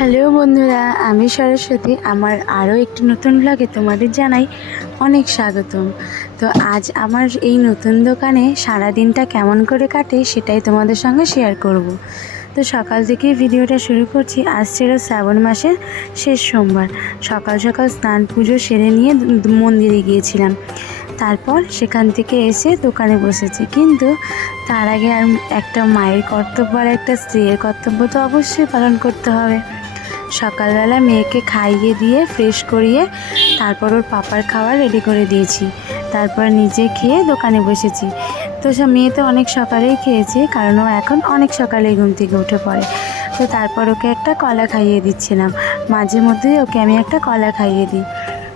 Hello বন্ধুরা, আমি সরস্বতী। আমার আরও একটি নতুন ব্লগে তোমাদের জানাই অনেক স্বাগতম। তো আজ আমার এই নতুন দোকানে সারা দিনটা কেমন করে কাটে সেটাই তোমাদের সঙ্গে শেয়ার করব। তো সকাল থেকেই ভিডিওটা শুরু করছি। আজ ছিল শ্রাবণ মাসের শেষ সোমবার। সকাল সকাল স্নান পুজো সেরে নিয়ে মন্দিরে গিয়েছিলাম। তারপর সেখান থেকে এসে দোকানে বসেছি, কিন্তু তার আগে আর একটা মায়ের কর্তব্য আর একটা স্ত্রীর কর্তব্য তো অবশ্যই পালন করতে হবে। সকালবেলা মেয়েকে খাইয়ে দিয়ে ফ্রেশ করিয়ে তারপর ওর পাপার খাবার রেডি করে দিয়েছি। তারপর নিজে খেয়ে দোকানে বসেছি। তো সব মেয়ে তো অনেক সকালেই খেয়েছে, কারণ ও এখন অনেক সকালেই ঘুম থেকে উঠে পড়ে। তো তারপর ওকে একটা কলা খাইয়ে দিচ্ছিলাম। মাঝে মধ্যেই ওকে আমি একটা কলা খাইয়ে দিই।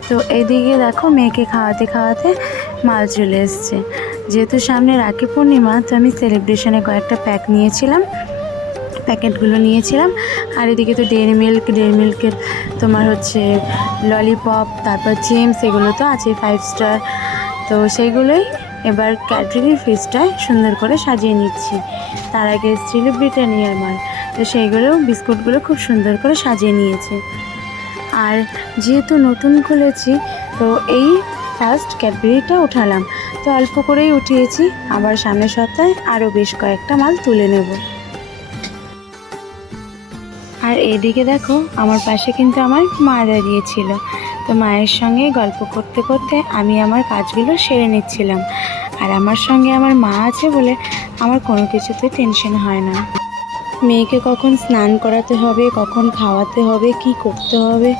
তো এইদিকে দেখো মেয়েকে খাওয়াতে খাওয়াতে মাল চলে এসছে। যেহেতু সামনে রাখি পূর্ণিমা, তো আমি সেলিব্রেশনে কয়েকটা প্যাকেটগুলো নিয়েছিলাম। আর এদিকে তো ডেয়ারি মিল্কের তোমার হচ্ছে ললিপপ, তারপর জেমস, এগুলো তো আছে 5 স্টার। তো সেইগুলোই এবার ক্যাডবেরি ফ্রিজটায় সুন্দর করে সাজিয়ে নিচ্ছি। তার আগে ছিল ব্রিটানিয়ার মাল, তো সেইগুলোও বিস্কুটগুলো খুব সুন্দর করে সাজিয়ে নিয়েছে। আর যেহেতু নতুন খুলেছি, তো এই ফার্স্ট ক্যাডবেরিটা উঠালাম। তো অল্প করেই উঠিয়েছি, আবার সামনের সপ্তাহে আরও বেশ কয়েকটা মাল তুলে নেব। আর এদিকে দেখো আমার পাশে কিন্তু আমার মা দাঁড়িয়েছিল। তো মায়ের সঙ্গে গল্প করতে করতে আমি আমার কাজগুলো সেরে নিচ্ছিলাম। আর আমার সঙ্গে আমার মা আছে বলে আমার কোনো কিছুতে টেনশন হয় না। মেয়েকে কখন স্নান করাতে হবে, কখন খাওয়াতে হবে, কি করতে হবে,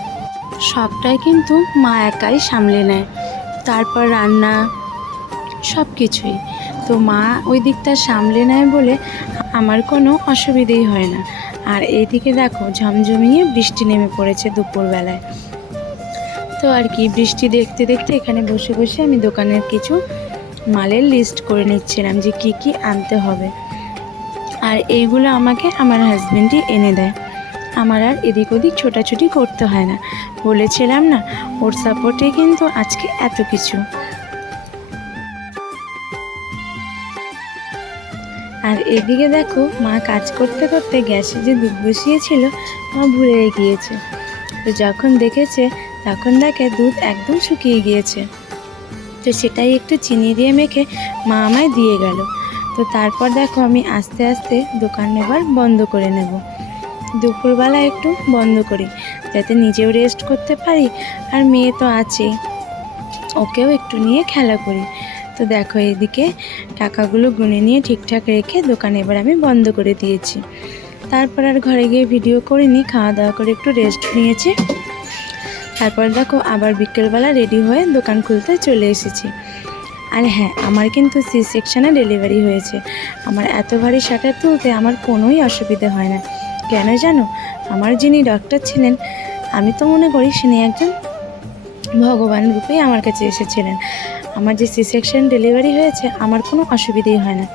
সবটাই কিন্তু মা একাই সামলে নেয়। তারপর রান্না সব কিছুই তো মা ওই দিকটা সামলে নেয় বলে আমার কোনো অসুবিধেই হয় না। আর এইদিকে দেখো ঝমঝমিয়ে বৃষ্টি নেমে পড়েছে দুপুরবেলায়। তো আর কি, বৃষ্টি দেখতে দেখতে এখানে বসে বসে আমি দোকানের কিছু মালের লিস্ট করে নিচ্ছিলাম যে কি কি আনতে হবে। আর এইগুলো আমাকে আমার হাজবেন্ডই এনে দেয়। আমার আর এদিক ওদিক ছোটাছুটি করতে হয় না। বলেছিলাম না, ওর সাপোর্টে কিন্তু আজকে এত কিছু। আর এদিকে দেখো মা কাজ করতে করতে গ্যাসে যে দুধ বসিয়েছিল মা ভুলে গিয়েছে। তো যখন দেখেছে তখন দেখে দুধ একদম শুকিয়ে গিয়েছে। তো সেটাই একটু চিনি দিয়ে মেখে মা আমায় দিয়ে গেল। তো তারপর দেখো আমি আস্তে আস্তে দোকান এবার বন্ধ করে নেব। দুপুরবেলা একটু বন্ধ করি যাতে নিজেও রেস্ট করতে পারি, আর মেয়ে তো আছেই, ওকেও একটু নিয়ে খেলা করি। তো দেখো এদিকে টাকাগুলো গুনে নিয়ে ঠিকঠাক রেখে দোকান এবার আমি বন্ধ করে দিয়েছি। তারপর আর ঘরে গিয়ে ভিডিও করিনি, খাওয়া দাওয়া করে একটু রেস্ট নিয়েছি। তারপর দেখো আবার বিকেলবেলা রেডি হয়ে দোকান খুলতে চলে এসেছি। আর হ্যাঁ, আমার কিন্তু সি সেকশানে ডেলিভারি হয়েছে। আমার এত ভারী শাটার তুলতে আমার কোনোই অসুবিধে হয় না। কেন জানো, আমার যিনি ডক্টর ছিলেন, আমি তো মনে করি তিনি একজন ভগবান রূপেই আমার কাছে এসেছিলেন। আমার যে সি সেকশন ডেলিভারি হয়েছে আমার কোনো অসুবিধেই হয় না।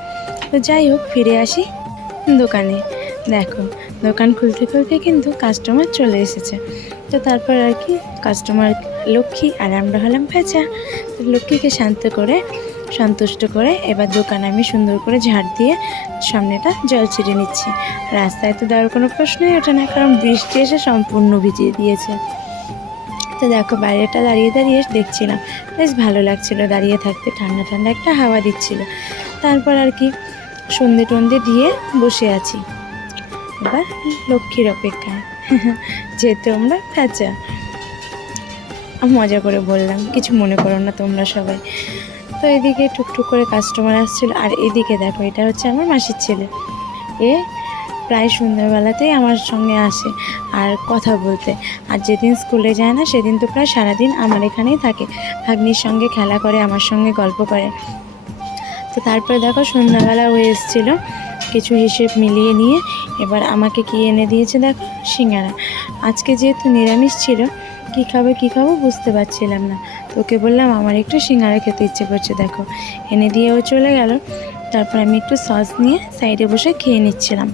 তো যাই হোক, ফিরে আসি দোকানে। দেখো দোকান খুলতে খুলতে কিন্তু কাস্টমার চলে এসেছে। তো তারপর আর কি, কাস্টমার লক্ষ্মী আর আমরা হলাম পেঁচা। তো লক্ষ্মীকে সন্তুষ্ট করে এবার দোকানে আমি সুন্দর করে ঝাড় দিয়ে সামনেটা জল ছিটিয়ে নিচ্ছি। রাস্তায় তো দেওয়ার কোনো প্রশ্নই ওঠে না, কারণ বৃষ্টি এসে সম্পূর্ণ ভিজিয়ে দিয়েছে। তো দেখো বাইরেটা দাঁড়িয়ে দাঁড়িয়ে দেখছিলাম, বেশ ভালো লাগছিল দাঁড়িয়ে থাকতে, ঠান্ডা ঠান্ডা একটা হাওয়া দিচ্ছিল। তারপর আর কি সন্ধে টন্ধে দিয়ে বসে আছি এবার লক্ষ্মীর অপেক্ষায়। যেহেতু আমরা ফ্যাচা, মজা করে বললাম, কিছু মনে করো না তোমরা সবাই। তো এদিকে টুকটুক করে কাস্টমার আসছিল। আর এদিকে দেখো এটা হচ্ছে আমার মাসির ছেলে। এ প্রায় সন্ধ্যাবেলাতেই আমার সঙ্গে আসে আর কথা বলতে। আর যেদিন স্কুলে যায় না সেদিন তো প্রায় সারাদিন আমার এখানেই থাকে, ভাগ্নির সঙ্গে খেলা করে, আমার সঙ্গে গল্প করে। তো তারপরে দেখো সন্ধ্যাবেলা ও এসেছিলো, কিছু হিসেব মিলিয়ে নিয়ে এবার আমাকে কি এনে দিয়েছে দেখো, সিঙ্গারা। আজকে যেহেতু নিরামিষ ছিল, কী খাবো বুঝতে পারছিলাম না। তো ওকে বললাম আমার একটু সিঙ্গারা খেতে ইচ্ছে করছে, দেখো এনে দিয়ে ও চলে গেল। তারপর আমি একটু সস নিয়ে সাইডে বসে খেয়ে নিচ্ছিলাম।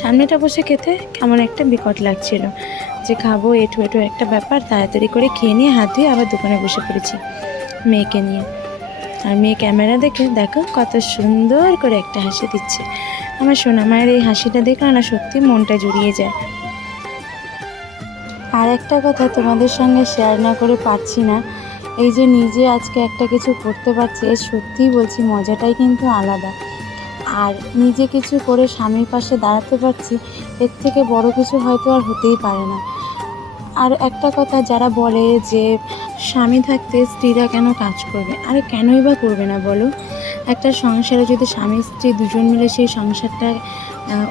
সামনেটা বসে খেতে কেমন একটা বিকট লাগছিল, যে খাবো এঠো একটা ব্যাপার। তাড়াতাড়ি করে খেয়ে নিয়ে হাত ধুয়ে আবার দোকানে বসে পড়েছি মেয়েকে নিয়ে। আর মেয়ে ক্যামেরা দেখে দেখো কত সুন্দর করে একটা হাসি দিচ্ছে। আমার সোনা মায়ের এই হাসিটা দেখলে না সত্যি মনটা জুড়িয়ে যায়। আর একটা কথা তোমাদের সঙ্গে শেয়ার না করে পারছি না, এই যে নিজে আজকে একটা কিছু করতে পারছি, এর সত্যিই বলছি মজাটাই কিন্তু আলাদা। আর নিজে কিছু করে স্বামীর পাশে দাঁড়াতে পারছি, এর থেকে বড় কিছু হয়তো আর হতেই পারে না। আর একটা কথা, যারা বলে যে স্বামী থাকতে স্ত্রীরা কেন কাজ করবে, আরে কেনই বা করবে না বলো? একটা সংসারে যদি স্বামী স্ত্রী দুজন মিলে সেই সংসারটা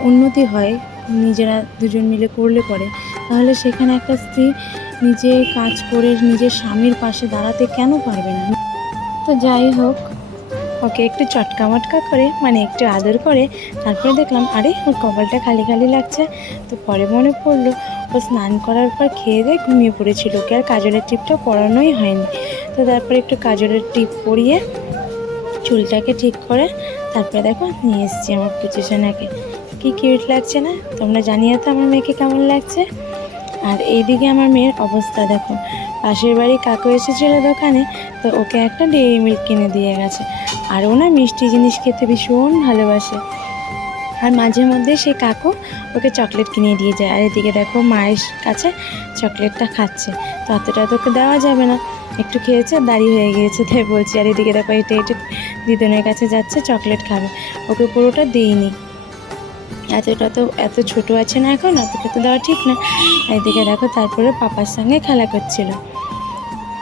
উন্নতি হয়, নিজেরা দুজন মিলে করলে পরে, তাহলে সেখানে একটা স্ত্রী নিজে কাজ করে নিজের স্বামীর পাশে দাঁড়াতে কেন পারবে না? তো যাই হোক, ওকে একটু চটকা মটকা করে, মানে একটু আদর করে, তারপরে দেখলাম আরে ওর কপালটা খালি খালি লাগছে। তো পরে মনে পড়লো ও স্নান করার পর খেয়ে দিয়ে ঘুমিয়ে পড়েছিল, ওকে আর কাজলের টিপটা পরানোই হয়নি। তো তারপরে একটু কাজলের টিপ পরিয়ে চুলটাকে ঠিক করে তারপরে দেখো নিয়ে এসেছি আমার পজিশনাকে। কি কিউট লাগছে না? তোমরা জানিয়ে তো আমার মেয়েকে কেমন লাগছে। আর এইদিকে আমার মেয়ের অবস্থা দেখো, পাশের বাড়ি কাকু এসেছিলো দোকানে, তো ওকে একটা ডেইরি মিল্ক কিনে দিয়ে গেছে। আর ও না মিষ্টি জিনিস খেতে ভীষণ ভালোবাসে, আর মাঝে মধ্যে সে কাকু ওকে চকলেট কিনে দিয়ে যায়। আর এদিকে দেখো মায়ের কাছে চকলেটটা খাচ্ছে, তো অতটা তোকে দেওয়া যাবে না, একটু খেয়েছে দাঁড়িয়ে হয়ে গিয়েছে, তাই বলছি। আর এদিকে দেখো এটা দিদনের কাছে যাচ্ছে চকলেট খাবে, ওকে পুরোটা দিইনি, এতটা তো এত ছোটো আছে না এখন, অতটা তো দেওয়া ঠিক না। এদিকে দেখো তারপরে পাপার সঙ্গে খেলা করছিল,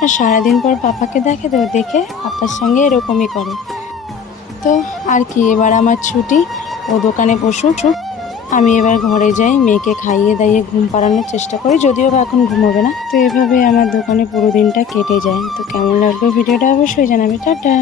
আর সারাদিন পর পাপাকে দেখে, তো দেখে পাপার সঙ্গে এরকমই করে। তো আর কি, এবার আমার ছুটি, ও দোকানে বসুক, আমি এবার ঘরে যাই, মেয়েকে খাইয়ে দাইয়ে ঘুম পাড়ানোর চেষ্টা করি, যদিও বা এখন ঘুমোবে না। তো এভাবে আমার দোকানে পুরো দিনটা কেটে যায়। তো কেমন লাগলো ভিডিওটা অবশ্যই জানাবে। টাটা।